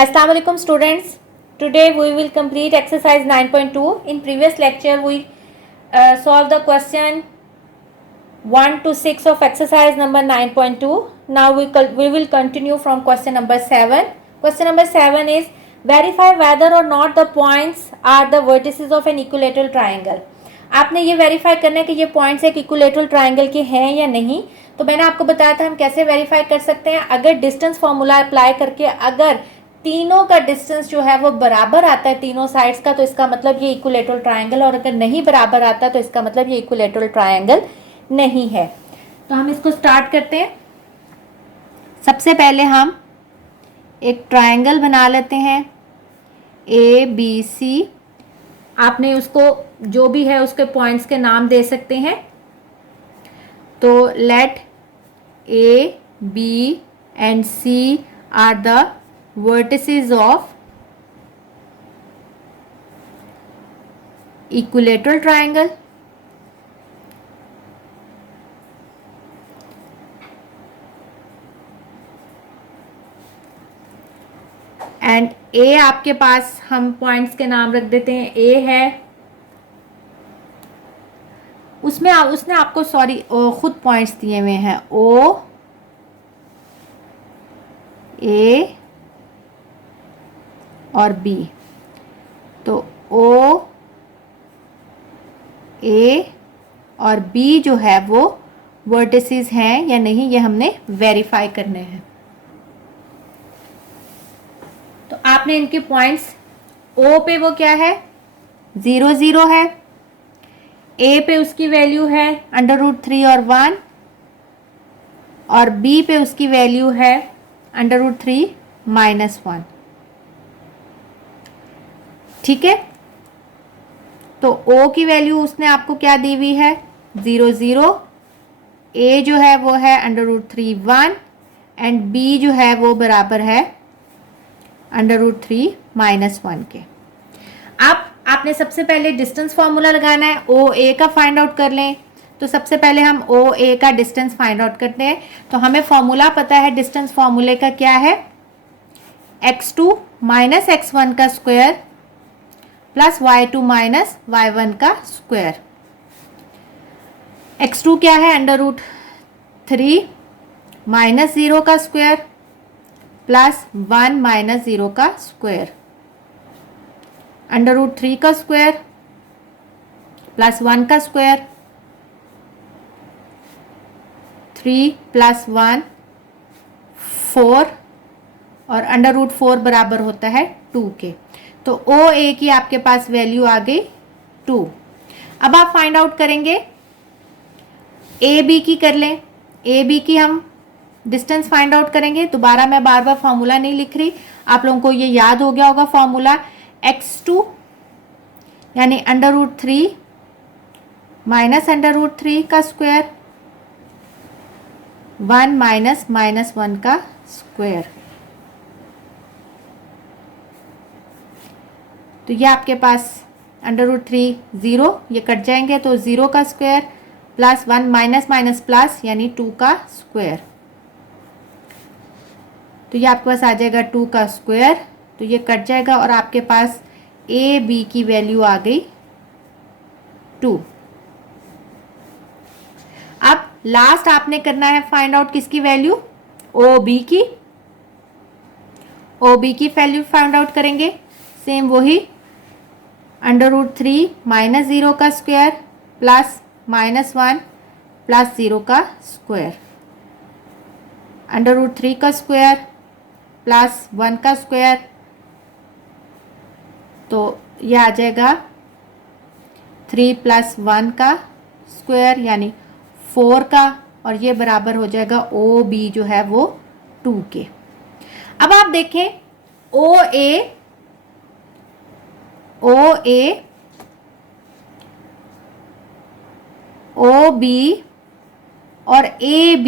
Assalamu alaikum students. Today we will complete exercise 9.2. In previous lecture we solved the question 1 to 6 of exercise number 9.2. Now we will continue from question number 7. Question number 7 is verify whether or not the points are the vertices of an equilateral triangle. आपने ये verify करना है कि ये points एक equilateral triangle के हैं या नहीं. तो मैंने आपको बताया था हम कैसे वेरीफाई कर सकते हैं. अगर डिस्टेंस फॉर्मूला अप्लाई करके अगर तीनों का डिस्टेंस जो है वो बराबर आता है तीनों साइड्स का, तो इसका मतलब ये इक्विलेटरल ट्राइंगल, और अगर नहीं बराबर आता तो इसका मतलब ये इक्विलेटरल ट्राइंगल नहीं है. तो हम इसको स्टार्ट करते हैं. सबसे पहले हम एक ट्राइंगल बना लेते हैं ABC. आपने उसको जो भी है उसके पॉइंट्स के नाम दे सकते हैं. तो late A, B and C are the vertices of equilateral triangle. And A आपके पास हम पॉइंट्स के नाम रख देते हैं. A है, उसमें उसने आपको खुद पॉइंट्स दिए हुए हैं. O, A और B. तो O, A और B जो है वो वर्टिसेस हैं या नहीं, ये हमने वेरीफाई करने हैं. तो आपने इनके पॉइंट्स O पे वो क्या है 0 0 है. A पे उसकी वैल्यू है √3 और 1, और B पे उसकी वैल्यू है √3 -1. ठीक है. तो O की वैल्यू उसने आपको क्या दी हुई है 0 0. A जो है वो है √3 1 एंड B जो है वो बराबर है √3 -1 के. अब आपने सबसे पहले डिस्टेंस फार्मूला लगाना है. OA का फाइंड आउट कर लें. तो सबसे पहले हम OA का डिस्टेंस फाइंड आउट करते हैं. तो हमें फॉर्मूला पता है डिस्टेंस फार्मूले का क्या है, x2 - x1 का स्क्वायर प्लस y2 - y1 का स्क्वायर. x2 क्या है √3 -0 का स्क्वायर प्लस 1 - 0 का स्क्वायर. √3 का स्क्वायर प्लस 1 का स्क्वायर, 3 + 1 4, और √4 बराबर होता है 2 के. तो OA की आपके पास वैल्यू आ गई 2. अब आप फाइंड आउट करेंगे AB की कर लें. AB की हम डिस्टेंस फाइंड आउट करेंगे. दोबारा मैं बार बार फॉर्मूला नहीं लिख रही, आप लोगों को ये याद हो गया होगा फॉर्मूला. x2 यानी √3 -√3 का स्क्वायर 1 -1 का स्क्वायर. तो ये आपके पास √3 0, ये कट जाएंगे तो 0 का स्क्वायर प्लस 1 माइनस प्लस यानी 2 का स्क्वायर. तो ये आपके पास आ जाएगा 2 का स्क्वायर. तो ये कट जाएगा और आपके पास AB की वैल्यू आ गई 2. अब लास्ट आपने करना है फाइंड आउट किसकी वैल्यू, OB की. OB की वैल्यू फाइंड आउट करेंगे. सेम वही √3 -0 का स्क्वायर प्लस -1 प्लस 0 का स्क्वायर. √3 का स्क्वायर प्लस 1 का स्क्वायर, तो ये आ जाएगा 3 + 1 का स्क्वायर यानी 4 का, और ये बराबर हो जाएगा OB जो है वो 2 के. अब आप देखें OA OB और AB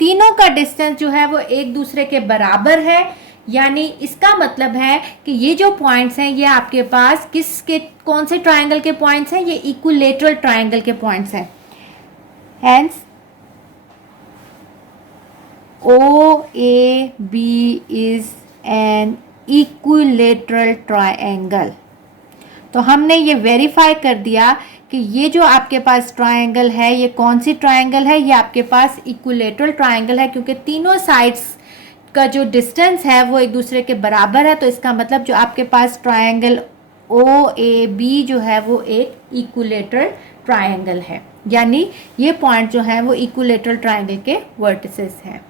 तीनों का डिस्टेंस जो है वो एक दूसरे के बराबर है. यानी इसका मतलब है कि ये जो पॉइंट्स हैं ये आपके पास कौन से ट्राइंगल के पॉइंट्स हैं, ये इक्विलेटरल ट्राइंगल के पॉइंट्स हैं. Hence OAB is an equilateral triangle. तो हमने ये वेरीफाई कर दिया कि ये जो आपके पास ट्रायंगल है ये कौन सी ट्रायंगल है, ये आपके पास इक्विलेटरल ट्रायंगल है, क्योंकि तीनों साइड्स का जो डिस्टेंस है वो एक दूसरे के बराबर है। तो इसका मतलब जो आपके पास ट्रायंगल OAB जो है वो एक इक्विलेटरल ट्रायंगल है, यानी ये पॉइंट जो है वो इक्विलेटरल ट्रायंगल के वर्टिसेस हैं।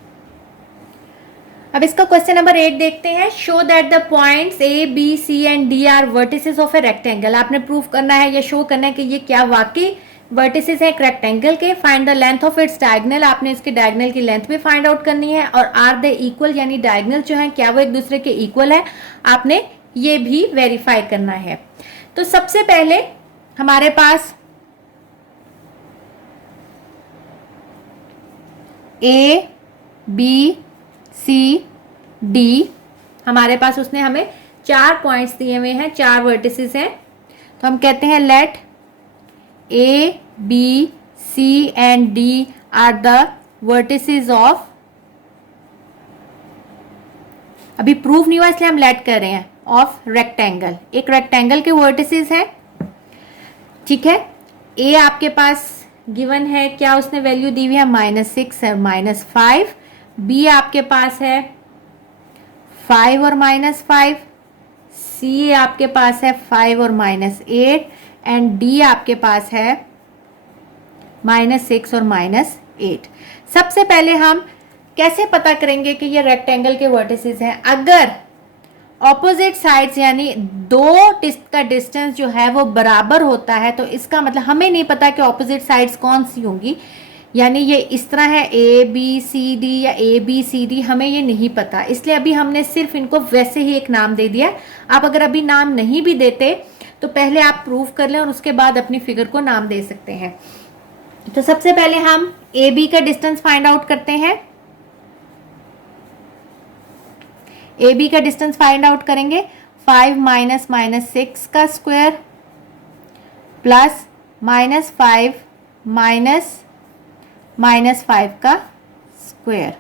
अब इसका क्वेश्चन नंबर 8 देखते हैं। Show that the points A, B, C and D are vertices of a rectangle. आपने प्रूव करना है या शो करना है कि ये क्या वाकई वर्टिसेस है एक रेक्टेंगल के। Find the length of its diagonal, आपने इसके डायगोनल की लेंथ भी फाइंड आउट करनी है। और आर द इक्वल, यानी डायगोनल जो है क्या वो एक दूसरे के इक्वल है, आपने ये भी वेरीफाई करना है। तो सबसे पहले हमारे पास ABCD, हमारे पास उसने हमें 4 पॉइंट्स दिए हुए हैं, 4 वर्टिसेस हैं। तो हम कहते हैं let A, B, C and D are the vertices of, अभी प्रूफ नहीं हुआ इसलिए हम लेट कर रहे हैं, ऑफ रेक्टेंगल। एक रेक्टेंगल के वर्टिसेस हैं, ठीक है। A आपके पास गिवन है, क्या उसने वैल्यू दी हुई है, -6 और -5। B आपके पास है 5 और -5। C आपके पास है 5 और -8 एंड D आपके पास है -6 और -8। सबसे पहले हम कैसे पता करेंगे कि ये रेक्टेंगल के वर्टिसेस हैं? अगर ऑपोजिट साइड्स यानी दो का डिस्टेंस जो है वो बराबर होता है तो इसका मतलब हमें नहीं पता कि ऑपोजिट साइड्स कौन सी होंगी, यानी ये इस तरह है ABCD या ABCD, हमें ये नहीं पता, इसलिए अभी हमने सिर्फ इनको वैसे ही एक नाम दे दिया। आप अगर अभी नाम नहीं भी देते तो पहले आप प्रूफ कर लें और उसके बाद अपनी फिगर को नाम दे सकते हैं। तो सबसे पहले हम AB का डिस्टेंस फाइंड आउट करते हैं। AB का डिस्टेंस फाइंड आउट करेंगे 5 माइनस -6 का स्क्वायर प्लस -5 माइनस -5 का स्क्वायर।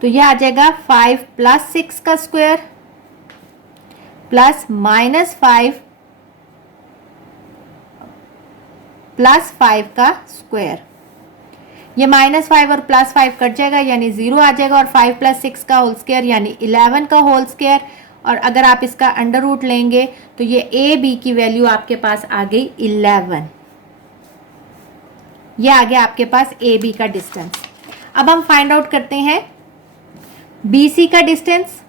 तो यह आ जाएगा 5 + 6 का स्क्वायर प्लस -5 + 5 का स्क्वायर। ये -5 और +5 कट जाएगा यानी 0 आ जाएगा, और 5 + 6 का होल स्क्वायर यानी 11 का होल स्क्वायर। और अगर आप इसका अंडर रूट लेंगे तो ये AB की वैल्यू आपके पास आ गई 11। ये आ गया आपके पास AB का डिस्टेंस। अब हम फाइंड आउट करते हैं BC का डिस्टेंस।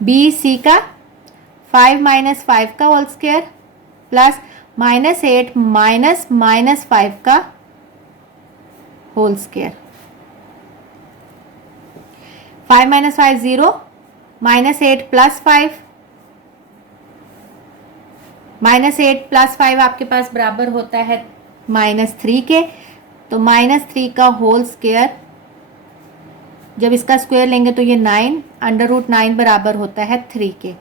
BC का 5 - 5 का होल स्क्वायर प्लस -8 माइनस -5 का होल स्क्वायर। 5 - 5 0, -8 + 5, -8 + 5 आपके पास बराबर होता है -3 के। तो -3 का होल स्क्वायर, जब इसका स्क्वायर लेंगे तो ये 9, √9 बराबर होता है 3 के।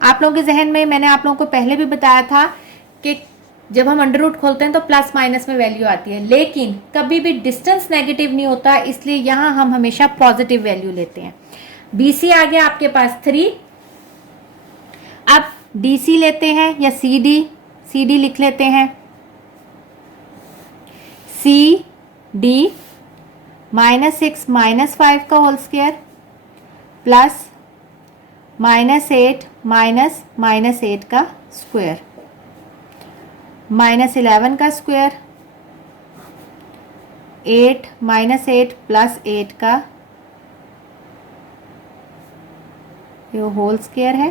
आप लोगों के जहन में मैंने आप लोगों को पहले भी बताया था कि जब हम अंडर रूट खोलते हैं तो प्लस माइनस में वैल्यू आती है, लेकिन कभी भी डिस्टेंस नेगेटिव नहीं होता, इसलिए यहां हम हमेशा पॉजिटिव वैल्यू लेते हैं। BC आ गया आपके पास 3। अब DC लेते हैं या CD लिख लेते हैं। CD -6 -5 का होल स्क्वायर प्लस -8 माइनस -8 का स्क्वायर, -11 का स्क्वायर, 8 -8 + 8 का ये होल स्क्वायर है।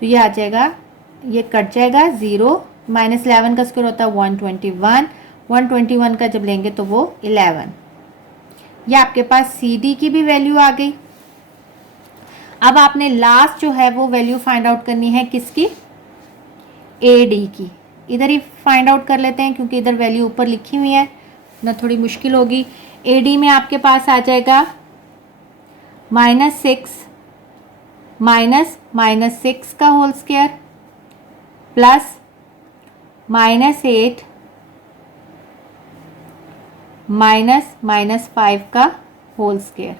तो ये आ जाएगा, ये कट जाएगा 0, -11 का स्क्वायर होता है 121, 121 का जब लेंगे तो वो 11। ये आपके पास CD की भी वैल्यू आ गई। अब आपने लास्ट जो है वो वैल्यू फाइंड आउट करनी है किसकी, AD की। इधर ही फाइंड आउट कर लेते हैं क्योंकि इधर वैल्यू ऊपर लिखी हुई है ना, थोड़ी मुश्किल होगी। AD में आपके पास आ जाएगा -6 माइनस -6 का होल स्क्वायर प्लस -8 -5 का होल स्क्वायर,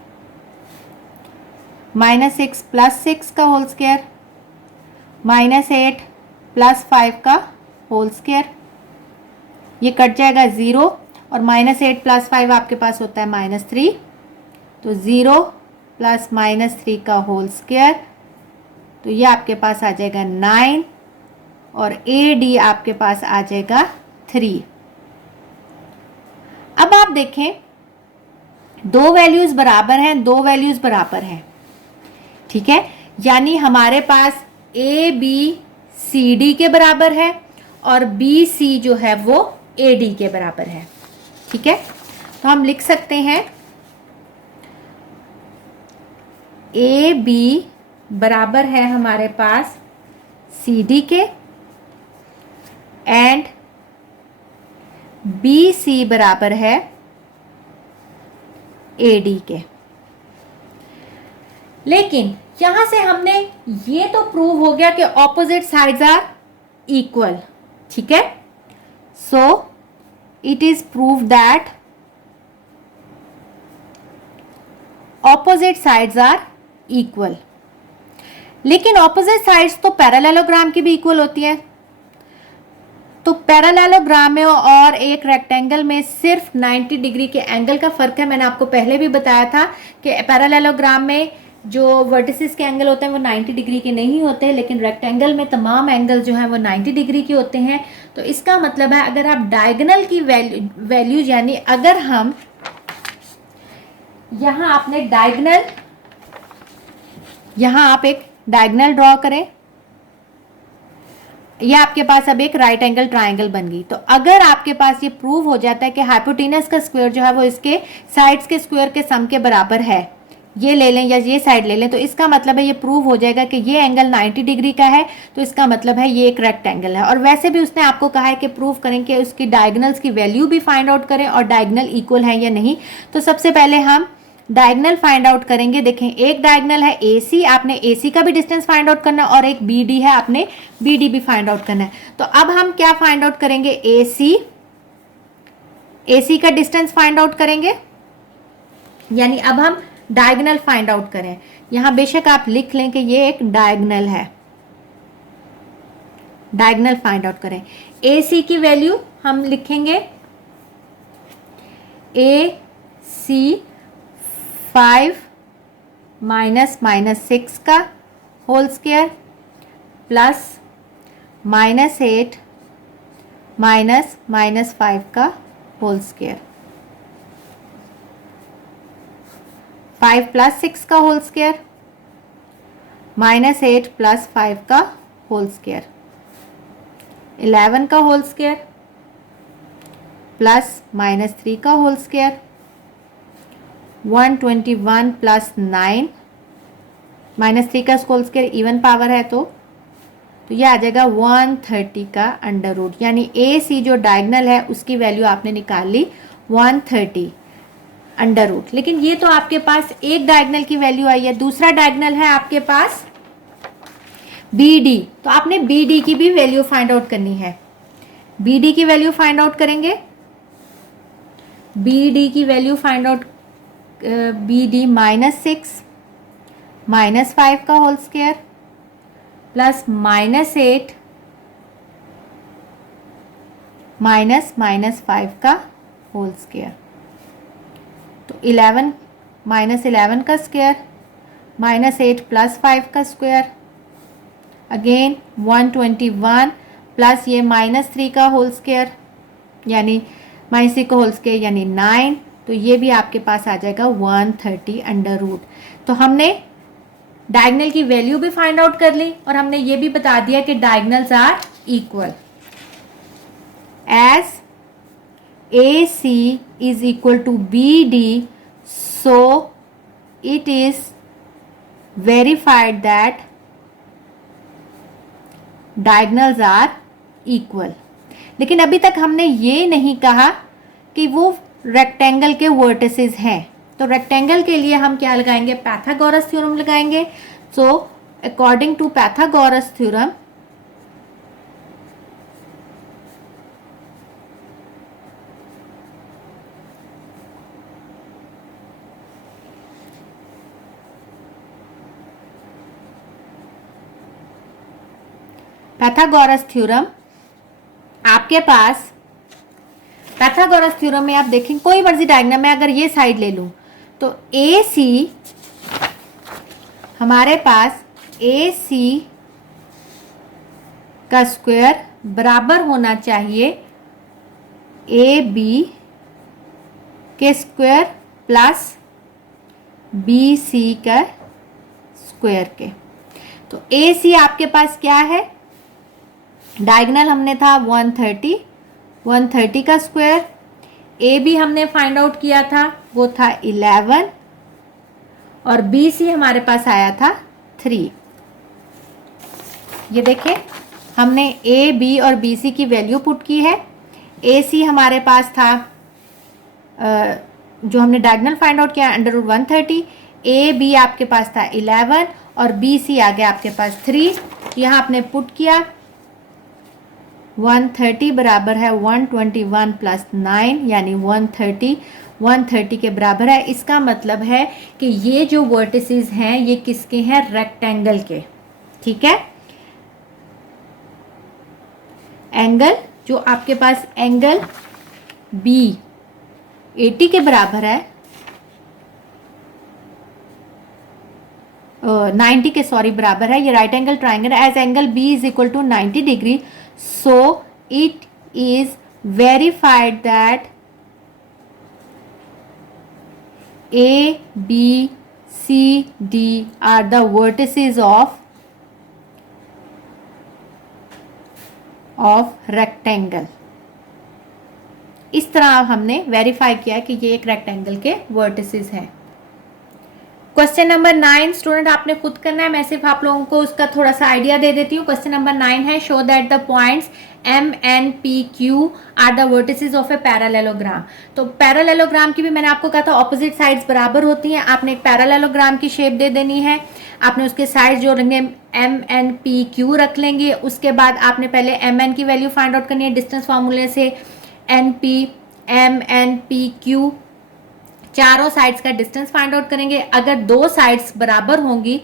-6 + 6 का होल स्क्वायर, -8 + 5 का होल स्क्वायर, ये कट जाएगा 0 और -8 + 5 आपके पास होता है -3, तो 0 + -3 का होल स्क्वायर, तो ये आपके पास आ जाएगा 9 और AD आपके पास आ जाएगा 3। अब आप देखें दो वैल्यूज बराबर हैं, दो वैल्यूज बराबर हैं, ठीक है, यानी हमारे पास ABCD के बराबर है और BC जो है वो AD के बराबर है, ठीक है। तो हम लिख सकते हैं AB बराबर है हमारे पास CD के एंड BC बराबर है AD के। लेकिन यहां से हमने ये तो प्रूव हो गया कि ऑपोजिट साइड्स आर इक्वल, ठीक है। So it is prove that opposite sides are equal. लेकिन ऑपोजिट साइड्स तो पैरेललोग्राम की भी इक्वल होती है। तो पैरेललोग्राम में और एक रेक्टेंगल में सिर्फ 90 डिग्री के एंगल का फर्क है। मैंने आपको पहले भी बताया था कि पैरेललोग्राम में जो वर्टिसेस के एंगल होते हैं वो 90 डिग्री के नहीं होते, लेकिन रेक्टेंगल में तमाम एंगल जो है वो 90 डिग्री के होते हैं। तो इसका मतलब है अगर आप डायगोनल की वैल्यू यानी अगर हम यहां आपने डायगोनल, यहां आप एक डायगोनल ड्रॉ करें, ये आपके पास अब एक राइट एंगल ट्राइंगल बन गई। तो अगर आपके पास ये प्रूव हो जाता है कि हाइपोटेनस का स्क्वायर जो है वो इसके साइड्स के स्क्वायर के सम के बराबर है, ये ले लें या ये साइड ले लें, तो इसका मतलब है ये प्रूव हो जाएगा कि ये एंगल 90 डिग्री का है, तो इसका मतलब है ये एक रेक्टेंगल है। और वैसे भी उसने आपको कहा है कि प्रूव करें कि उसकी डायगोनल्स की वैल्यू भी फाइंड आउट करें और डायगोनल इक्वल है या नहीं। तो सबसे पहले हम डायगोनल फाइंड आउट करेंगे। देखें एक डायगोनल है AC, आपने AC का भी डिस्टेंस फाइंड आउट करना है, और एक BD है, आपने BD भी फाइंड आउट करना है। तो अब हम क्या फाइंड आउट करेंगे, AC का डिस्टेंस फाइंड आउट करेंगे, यानी अब हम डायगोनल फाइंड आउट करें। यहां बेशक आप लिख लें कि ये एक डायगोनल है, डायगोनल फाइंड आउट करें। AC की वैल्यू हम लिखेंगे AC 5 -6 का होल स्क्वायर प्लस -8 -5 का होल स्क्वायर, 5 + 6 का होल स्क्वायर -8 + 5 का होल स्क्वायर, 11 का होल स्क्वायर प्लस -3 का होल स्क्वायर, 121 + 9 -3 का होल स्क्वायर इवन पावर है तो ये आ जाएगा 130 का अंडर रूट, यानी AC जो डायगोनल है उसकी वैल्यू आपने निकाल ली 130 अंडर रूट। लेकिन ये तो आपके पास एक डायगोनल की वैल्यू आई है, दूसरा डायगोनल है आपके पास BD, तो आपने BD की भी वैल्यू फाइंड आउट करनी है। BD की वैल्यू फाइंड आउट करेंगे, BD की वैल्यू फाइंड आउट BD -6 -5 का होल स्क्वायर प्लस -8 -5 का होल स्क्वायर, तो 11 -11 का स्क्वायर -8 + 5 का स्क्वायर, अगेन 121 प्लस ये -3 का होल स्क्वायर यानी -3 का होल स्क्वायर यानी 9, तो ये भी आपके पास आ जाएगा 130 अंडर रूट। तो हमने डायगोनल की वैल्यू भी फाइंड आउट कर ली और हमने ये भी बता दिया कि diagonals are equal as AC is equal to BD, so it is verified that diagonals are equal। लेकिन अभी तक हमने ये नहीं कहा कि वो रेक्टेंगल के वर्टिसेस हैं। तो रेक्टेंगल के लिए हम क्या लगाएंगे, पाइथागोरस थ्योरम लगाएंगे। So according to Pythagoras theorem Pythagoras theorem आपके पास, पाइथागोरस थ्योरम में आप देखें कोई मर्जी डायग्राम में अगर ये साइड ले लूं तो ए सी, हमारे पास ए सी का स्क्वायर बराबर होना चाहिए ए बी के स्क्वायर प्लस बी सी का स्क्वायर के। तो ए सी आपके पास क्या है, डायगोनल हमने था 130, 130 का स्क्वायर। ए बी हमने फाइंड आउट किया था, वो था 11 और बी सी हमारे पास आया था 3। ये देखें हमने ए बी और बी सी की वैल्यू पुट की है। ए सी हमारे पास था जो हमने डायगोनल फाइंड आउट किया अंडर रूट 130, ए बी आपके पास था 11 और बी सी आ गया आपके पास 3। यहाँ आपने पुट किया 130 बराबर है 121 प्लस 9 यानी 130 के बराबर है। इसका मतलब है कि ये जो वर्टिसेस हैं ये किसके हैं, रेक्टेंगल के। ठीक है, एंगल जो आपके पास एंगल बी 80 के बराबर है, 90 के सॉरी बराबर है, ये right angle triangle as angle B is equal to 90 degree, so it is verified that A B C D are the vertices of rectangle. इस तरह हमने वेरीफाई किया कि ये एक रेक्टेंगल के वर्टिसेस हैं। क्वेश्चन नंबर 9 स्टूडेंट आपने खुद करना है, मैं सिर्फ आप लोगों को उसका थोड़ा सा आइडिया दे देती हूँ। क्वेश्चन नंबर 9 है, show that the points M N P Q are the vertices of a parallelogram. तो पैरेललोग्राम की भी मैंने आपको कहा था ऑपोजिट साइड्स बराबर होती हैं। आपने एक पैरेललोग्राम की शेप दे देनी है, आपने उसके साइड जो रखेंगे एम एन पी क्यू रख लेंगे। उसके बाद आपने पहले एम एन की वैल्यू फाइंड आउट करनी है डिस्टेंस फार्मूले से, N P M N P Q, चारों साइड्स का डिस्टेंस फाइंड आउट करेंगे। अगर दो साइड्स बराबर होंगी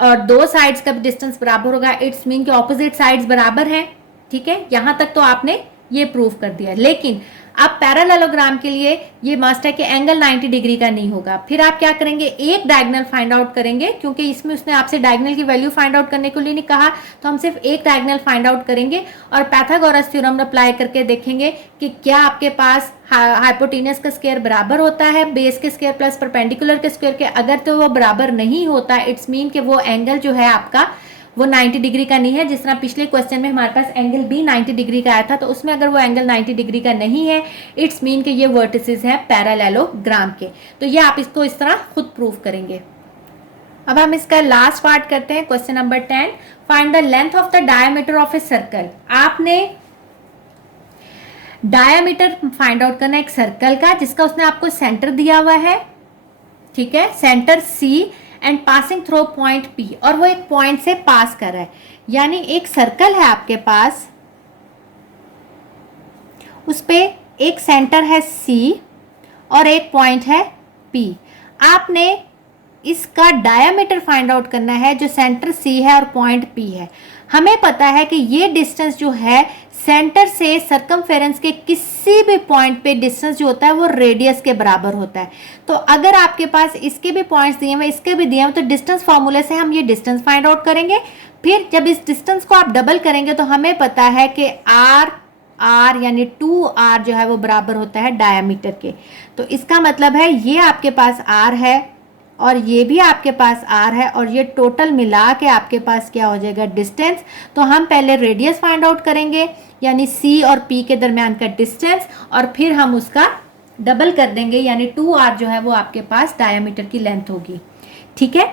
और दो साइड्स का डिस्टेंस बराबर होगा, इट्स मीन कि ऑपोजिट साइड्स बराबर हैं। ठीक है, यहां तक तो आपने ये प्रूव कर दिया। लेकिन अब पैरेललोग्राम के लिए ये मस्ट है कि एंगल 90 डिग्री का नहीं होगा। फिर आप क्या करेंगे, एक डायगोनल फाइंड आउट करेंगे, क्योंकि इसमें उसने आपसे डायगोनल की वैल्यू फाइंड आउट करने के लिए नहीं कहा, तो हम सिर्फ एक डायगोनल फाइंड आउट करेंगे और पाइथागोरस थ्योरम अप्लाई करके देखेंगे कि क्या आपके पास हाइपोटेनस का स्क्वायर बराबर होता है बेस के स्क्वायर प्लस परपेंडिकुलर के स्क्वायर के। अगर तो वो बराबर नहीं होता, इट्स मीन कि वो एंगल जो है आपका वो 90 डिग्री का नहीं है। जिस तरह पिछले क्वेश्चन में हमारे पास एंगल बी 90 डिग्री का आया था, तो उसमें अगर वो एंगल 90 डिग्री का नहीं है, इट्स मीन कि ये वर्टिसेस हैं पैरेललोग्राम के। तो ये आप इसको इस तरह खुद प्रूव करेंगे। अब हम इसका लास्ट पार्ट करते हैं, question number 10, find the length of the diameter of a circle. आपने डायमीटर फाइंड आउट करना है एक सर्कल का जिसका उसने आपको सेंटर दिया हुआ है। ठीक है, centre C and passing through point P, और वो एक पॉइंट से पास कर रहा है। यानी एक सर्कल है आपके पास, उस पे एक सेंटर है सी और एक पॉइंट है पी। आपने इसका डायमीटर फाइंड आउट करना है जो सेंटर सी है और पॉइंट पी है। हमें पता है कि ये डिस्टेंस जो है सेंटर से सर्कमफेरेंस के किसी भी पॉइंट पे डिस्टेंस जो होता है वो रेडियस के बराबर होता है। तो अगर आपके पास इसके भी पॉइंट्स दिए हुए इसके भी दिए हुए, तो डिस्टेंस फार्मूले से हम ये डिस्टेंस फाइंड आउट करेंगे। फिर जब इस डिस्टेंस को आप डबल करेंगे तो हमें पता है कि आर यानी 2r जो है वो बराबर होता है डायमीटर के। तो इसका मतलब है ये आपके पास r है और ये भी आपके पास r है, और ये टोटल मिला के आपके पास क्या हो जाएगा, डिस्टेंस। तो हम पहले रेडियस फाइंड आउट करेंगे यानी c और p के दरमियान का डिस्टेंस, और फिर हम उसका डबल कर देंगे यानी 2r जो है वो आपके पास डायमीटर की लेंथ होगी। ठीक है,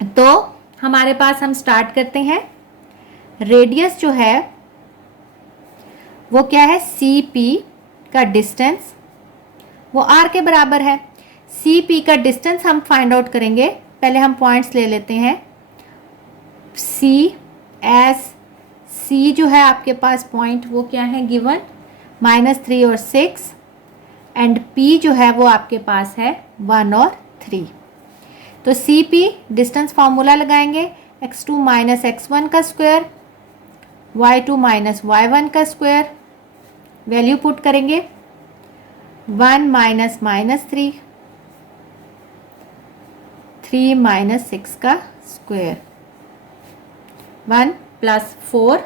तो हमारे पास हम स्टार्ट करते हैं। रेडियस जो है वो क्या है, सी पी का डिस्टेंस वो r के बराबर है। सी पी का डिस्टेंस हम फाइंड आउट करेंगे, पहले हम पॉइंट्स ले लेते हैं। सी एस सी जो है आपके पास पॉइंट वो क्या है गिवन, -3 और 6, एंड पी जो है वो आपके पास है 1 और 3। तो सी पी डिस्टेंस फार्मूला लगाएंगे, x2 - x1 का स्क्वायर y2 माइनस y1 का स्क्वायर, वैल्यू पुट करेंगे 1 माइनस माइनस 3, 3 माइनस 6 का स्क्वायर, 1 प्लस 4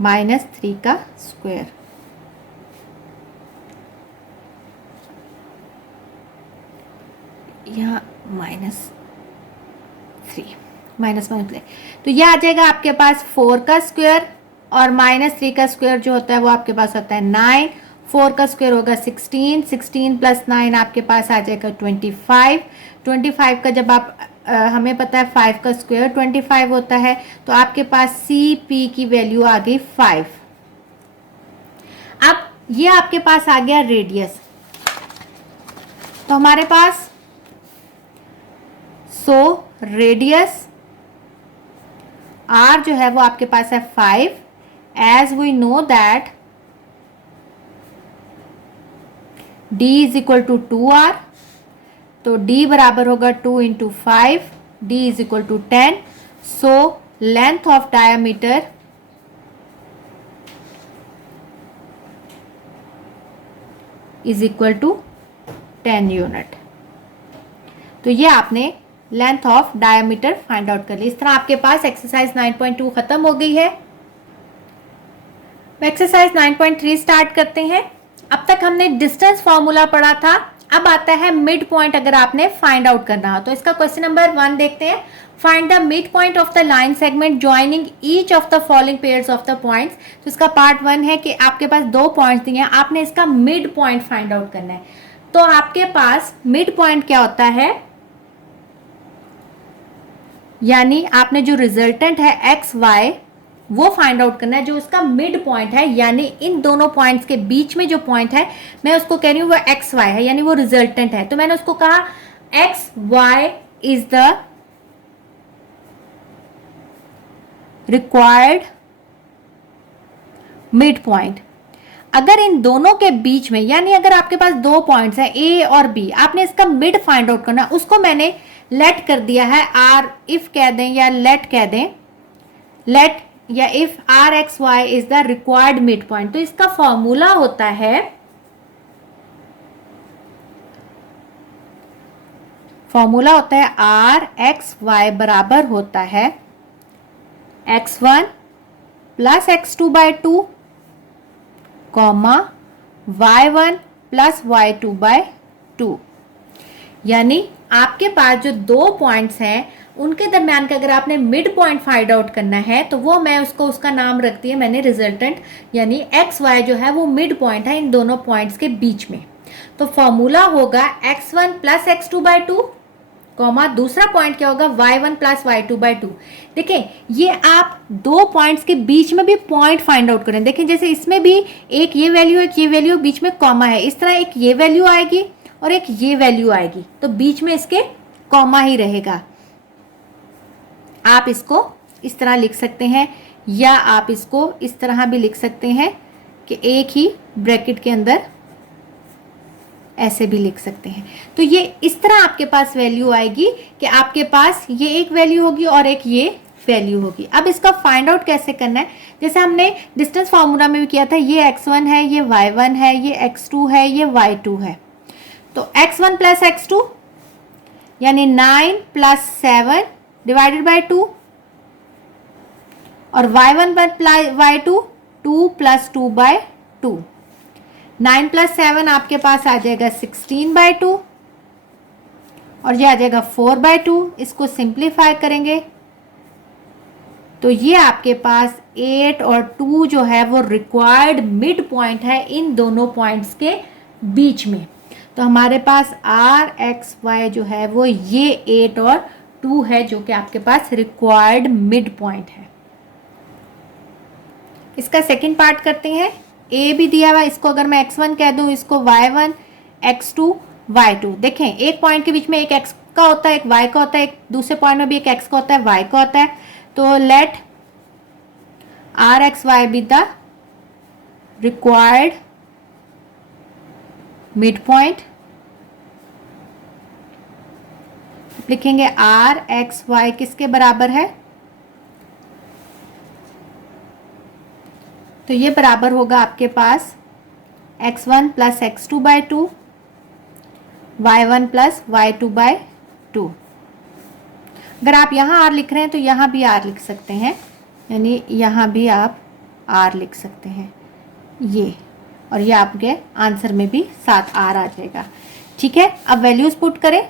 माइनस 3 का स्क्वायर। यहाँ माइनस 3 माइनस माइनस, तो यह आ जाएगा आपके पास 4 का स्क्वायर और माइनस 3 का स्क्वायर जो होता है वो आपके पास होता है 9, 4 का स्क्वायर होगा 16, 16 प्लस 9 आपके पास आ जाएगा 25, 25 का जब आप हमें पता है 5 का स्क्वायर 25 होता है, तो आपके पास सी पी की वैल्यू आ गई 5। अब ये आपके पास आ गया रेडियस, तो हमारे पास रेडियस r जो है वो आपके पास है 5, as we know that d is equal to 2r, तो d बराबर होगा 2 into 5, d is equal to 10, so length of diameter is equal to 10 unit. तो ये आपने length of diameter find out कर ली। इस तरह आपके पास एक्सरसाइज 9.2 खत्म हो गई है। एक्सरसाइज 9.3 स्टार्ट करते हैं। अब तक हमने डिस्टेंस फॉर्मूला पढ़ा था, अब आता है मिड पॉइंट अगर आपने फाइंड आउट करना हो। तो इसका क्वेश्चन नंबर 1 देखते हैं। Find the mid point of the line segment joining each of the following pairs of the points. तो इसका पार्ट 1 है कि आपके पास 2 पॉइंट्स दिए हैं, आपने इसका मिड पॉइंट फाइंड आउट करना है। तो आपके पास मिड पॉइंट क्या होता है, यानी आपने जो रिजल्टेंट है एक्स वाई वो फाइंड आउट करना है, जो उसका मिड पॉइंट है, यानी इन दोनों पॉइंट्स के बीच में जो पॉइंट है मैं उसको कह रही हूँ वो एक्स वाई है, यानी वो रिजल्टेंट है। तो मैंने उसको कहा X Y is the required mid point. अगर इन दोनों के बीच में, यानी अगर आपके पास 2 पॉइंट्स हैं ए और बी, आपने इसका मिड फाइंड आउट करना, उसको मैंने लेट कर दिया है आर, इफ कह दें या लेट कह दें, लेट या if R X Y is the required mid point. तो इसका फॉर्मूला होता है, आर एक्स वाई बराबर होता है x1 plus x2 by 2 comma y1 plus y2 by 2। यानी आपके पास जो 2 पॉइंट्स हैं उनके दरमियान का अगर आपने मिड पॉइंट फाइंड आउट करना है तो वो मैं उसको, उसका नाम रखती है मैंने रिजल्टेंट, यानी एक्स वाई जो है वो मिड पॉइंट है इन दोनों पॉइंट्स के बीच में। तो फॉर्मूला होगा x1 plus x2 by 2 comma दूसरा पॉइंट क्या होगा y1 प्लस y2 बाय 2। देखें ये आप 2 पॉइंट्स के बीच में भी पॉइंट फाइंड आउट करें। देखें जैसे इसमें भी एक ये वैल्यू, एक ये वैल्यू, बीच में कॉमा है, इस तरह एक ये वैल्यू आएगी और एक ये वैल्यू आएगी, तो बीच में इसके कॉमा ही रहेगा। आप इसको इस तरह लिख सकते हैं या आप इसको इस तरह भी लिख सकते हैं कि एक ही ब्रैकेट के अंदर ऐसे भी लिख सकते हैं। तो ये इस तरह आपके पास वैल्यू आएगी कि आपके पास ये एक वैल्यू होगी और एक ये वैल्यू होगी। अब इसका फाइंड आउट कैसे करना है, जैसे हमने डिस्टेंस फार्मूला में भी किया था, ये x1 है, ये y1 है, ये x2 है, ये y2 है। तो x1 प्लस x2 यानी 9 प्लस 7 डिवाइडेड बाय 2 और y1 plus y2 2 plus 2 bye 2। 9 plus 7 आपके पास आ जाएगा 16 बाय 2 और ये आ जाएगा 4 बाय 2। इसको सिंप्लीफाई करेंगे तो ये आपके पास 8 और 2 जो है वो रिक्वायर्ड मिड पॉइंट है इन दोनों पॉइंट्स के बीच में। तो हमारे पास आर एक्स वाई जो है वो ये 8 और 2 है जो कि आपके पास रिक्वायर्ड मिड पॉइंट है। इसका सेकंड पार्ट करते हैं। ए भी दिया हुआ, इसको अगर मैं x1 कह दूं, इसको y1, x2, y2। देखें एक पॉइंट के बीच में एक x का होता है, एक y का होता है, एक दूसरे पॉइंट में भी एक x का होता है, y का होता है। तो let R X Y be the required mid point. लिखेंगे आर एक्स वाई किसके बराबर है, तो ये बराबर होगा आपके पास x1 plus x2 by 2, y1 plus y2 by 2। अगर आप यहाँ r लिख रहे हैं तो यहाँ भी r लिख सकते हैं, यानी यहाँ भी आप r लिख सकते हैं ये, और ये आपके आंसर में भी साथ r आ जाएगा। ठीक है, अब वैल्यूज पुट करें,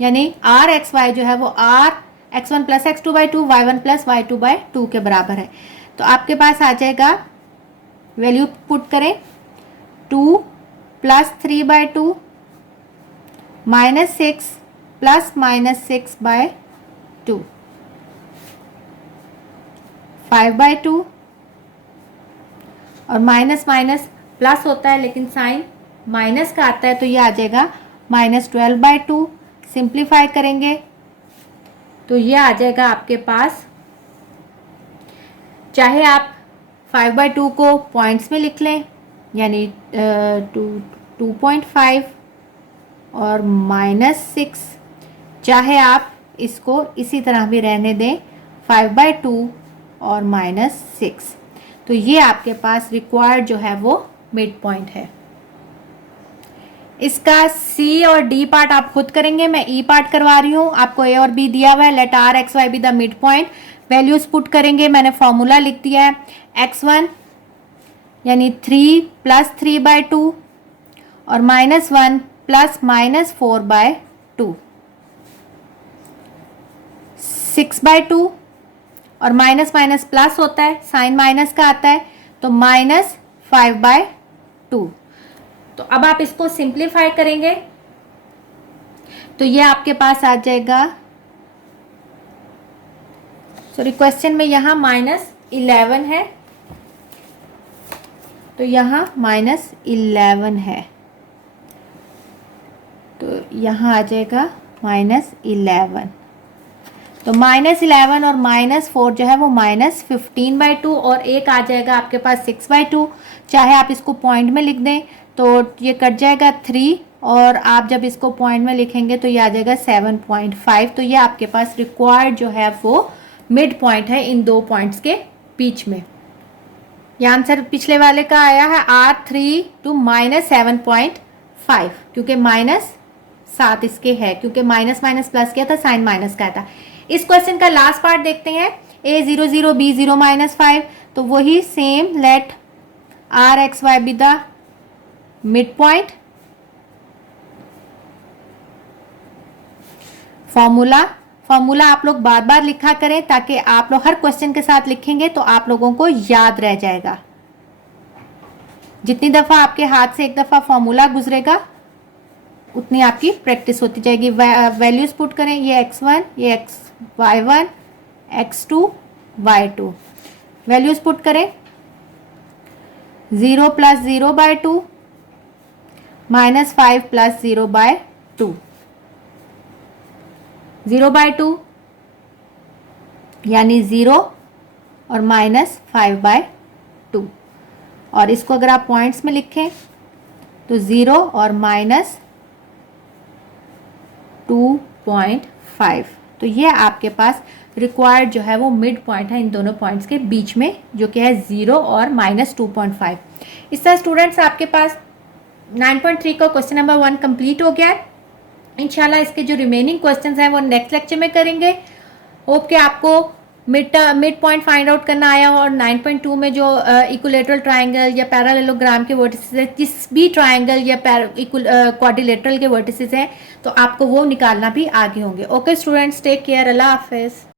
यानी r एक्स वाई जो है वो r x1 plus x2 by 2, y1 plus y2 by 2 के बराबर है। तो आपके पास आ जाएगा, वैल्यू पुट करें, 2 plus 3 by 2 minus 6 plus minus 6 by 2, 5 by 2, और माइनस माइनस प्लस होता है लेकिन साइन माइनस का आता है, तो ये आ जाएगा माइनस 12 बाई 2। सिंप्लीफाई करेंगे तो ये आ जाएगा आपके पास, चाहे आप 5 बाई 2 को पॉइंट्स में लिख लें, यानी 2.5 और माइनस 6, चाहे आप इसको इसी तरह भी रहने दें 5 बाई 2 और माइनस 6। तो ये आपके पास रिक्वायर्ड जो है वो मिड पॉइंट है। इसका सी और डी पार्ट आप खुद करेंगे, मैं ई पार्ट करवा रही हूँ। आपको ए और बी दिया हुआ है, let R X Y be the mid point. Values put करेंगे, मैंने फॉर्मूला लिख दिया है, x1 यानी 3 प्लस 3 बाई 2 और -1 प्लस -4 बाय 2, 6 बाय 2, और माइनस माइनस प्लस होता है, साइन माइनस का आता है, तो -5 बाय 2। तो अब आप इसको सिंप्लीफाई करेंगे तो ये आपके पास आ जाएगा, सॉरी क्वेश्चन में यहाँ -11 है, तो यहाँ -11 है, तो यहाँ आ जाएगा -11। तो -11 और -4 जो है वो -15 बाई 2, और एक आ जाएगा आपके पास 6 बाई 2। चाहे आप इसको पॉइंट में लिख दें तो ये कट जाएगा 3, और आप जब इसको पॉइंट में लिखेंगे तो ये आ जाएगा 7.5। तो ये आपके पास रिक्वायर्ड जो है वो मिड पॉइंट है इन दो पॉइंट्स के बीच में। ये आंसर पिछले वाले का आया है R3 to -7.5, क्योंकि -7 इसके है, क्योंकि माइनस माइनस प्लस किया था, साइन माइनस का था। इस क्वेश्चन का लास्ट पार्ट देखते हैं, A0 0 B 0 -5, तो वही same, let R X Y be the mid point. Formula आप लोग बार बार लिखा करें, ताकि आप लोग हर क्वेश्चन के साथ लिखेंगे तो आप लोगों को याद रह जाएगा। जितनी दफा आपके हाथ से एक दफा फॉर्मूला गुजरेगा उतनी आपकी प्रैक्टिस होती जाएगी। वैल्यूज पुट करें, ये x1, ये y1, x2, y2। Values put करें, 0 plus 0 by 2, -5 plus 0 by 2, 0 by 2 यानी 0 और -5 बाय 2, और इसको अगर आप पॉइंट्स में लिखें तो 0 और -2.5। तो ये आपके पास रिक्वायर्ड जो है वो मिड पॉइंट है इन दोनों पॉइंट्स के बीच में, जो कि है 0 और -2.5। इस तरह स्टूडेंट्स आपके पास 9.3 का क्वेश्चन नंबर 1 कंप्लीट हो गया है। इंशाल्लाह इसके जो रिमेनिंग क्वेश्चंस हैं वो नेक्स्ट लेक्चर में करेंगे। होप कि आपको मिड पॉइंट फाइंड आउट करना आया हो, और 9.2 में जो इक्विलेटरल ट्राइंगल या पैरालेलोग्राम के वर्टिसेस है, जिस भी ट्राइंगल या क्वाड्रिलेटरल के वर्टिसेस हैं, तो आपको वो निकालना भी आगे होंगे। ओके स्टूडेंट्स, टेक केयर, अल्लाह हाफिज़।